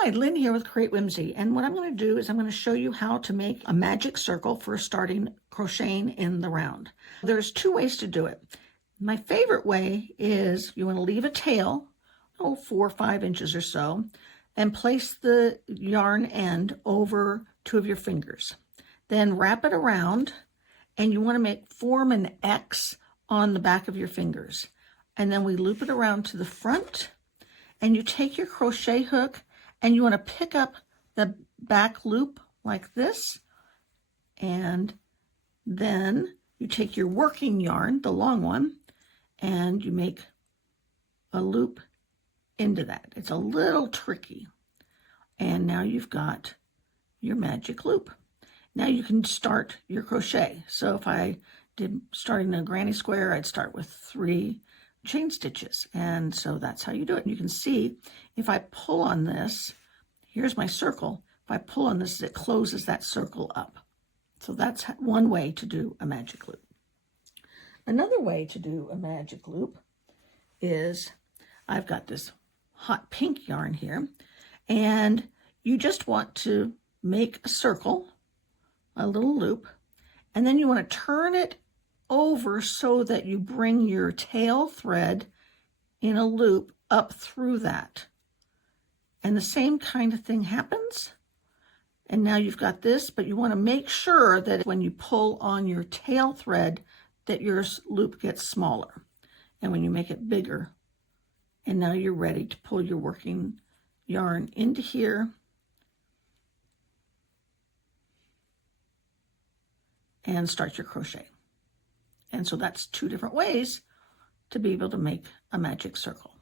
Hi, Lynn here with Create Whimsy, and what I'm going to do is I'm going to show you how to make a magic circle for starting crocheting in the round. There's two ways to do it. My favorite way is you want to leave a tail, 4 or 5 inches or so, and place the yarn end over 2 of your fingers. Then wrap it around, and you want to form an X on the back of your fingers. And then we loop it around to the front, and you take your crochet hook and you want to pick up the back loop like this, and then you take your working yarn, the long one, and you make a loop into that. It's a little tricky. And now you've got your magic loop. Now you can start your crochet. So if I did starting a granny square, I'd start with 3 chain stitches, and so that's how you do it. And you can see if I pull on this, here's my circle. If I pull on this, it closes that circle up. So that's one way to do a magic loop. Another way to do a magic loop is I've got this hot pink yarn here, and you just want to make a circle, a little loop, and then you want to turn it over so that you bring your tail thread in a loop up through that. And the same kind of thing happens. And now you've got this, but you want to make sure that when you pull on your tail thread that your loop gets smaller. And when you make it bigger, and now you're ready to pull your working yarn into here and start your crochet. And so that's 2 different ways to be able to make a magic circle.